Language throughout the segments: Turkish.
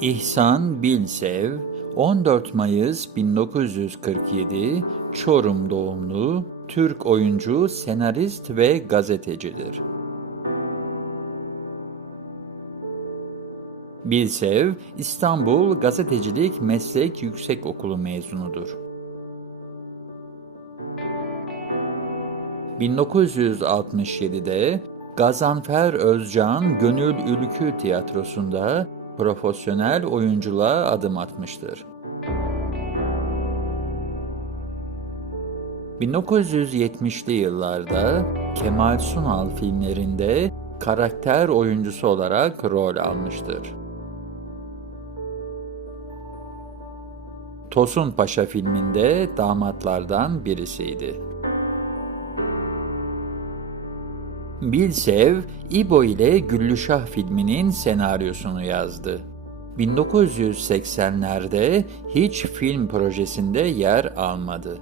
İhsan Bilsev 14 Mayıs 1947 Çorum doğumlu Türk oyuncu, senarist ve gazetecidir. Bilsev, İstanbul Gazetecilik Meslek Yüksekokulu mezunudur. 1967'de Gazanfer Özcan Gönül Ülkü Tiyatrosu'nda profesyonel oyunculuğa adım atmıştır. 1970'li yıllarda Kemal Sunal filmlerinde karakter oyuncusu olarak rol almıştır. Tosun Paşa filminde damatlardan birisiydi. Bilsev, İbo ile Güllüşah filminin senaryosunu yazdı. 1980'lerde hiç film projesinde yer almadı.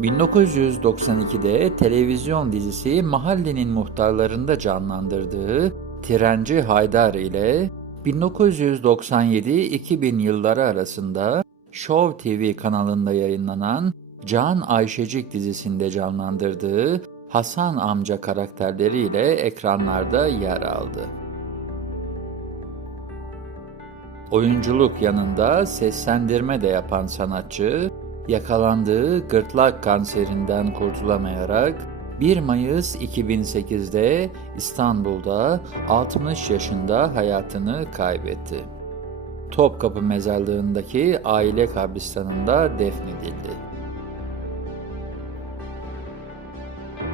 1992'de televizyon dizisi Mahallenin Muhtarlarında canlandırdığı Trenci Haydar ile 1997-2000 yılları arasında Show TV kanalında yayınlanan Can Ayşecik dizisinde canlandırdığı Hasan amca karakterleriyle ekranlarda yer aldı. Oyunculuk yanında seslendirme de yapan sanatçı, yakalandığı gırtlak kanserinden kurtulamayarak 1 Mayıs 2008'de İstanbul'da 60 yaşında hayatını kaybetti. Topkapı Mezarlığı'ndaki aile kabristanında defnedildi.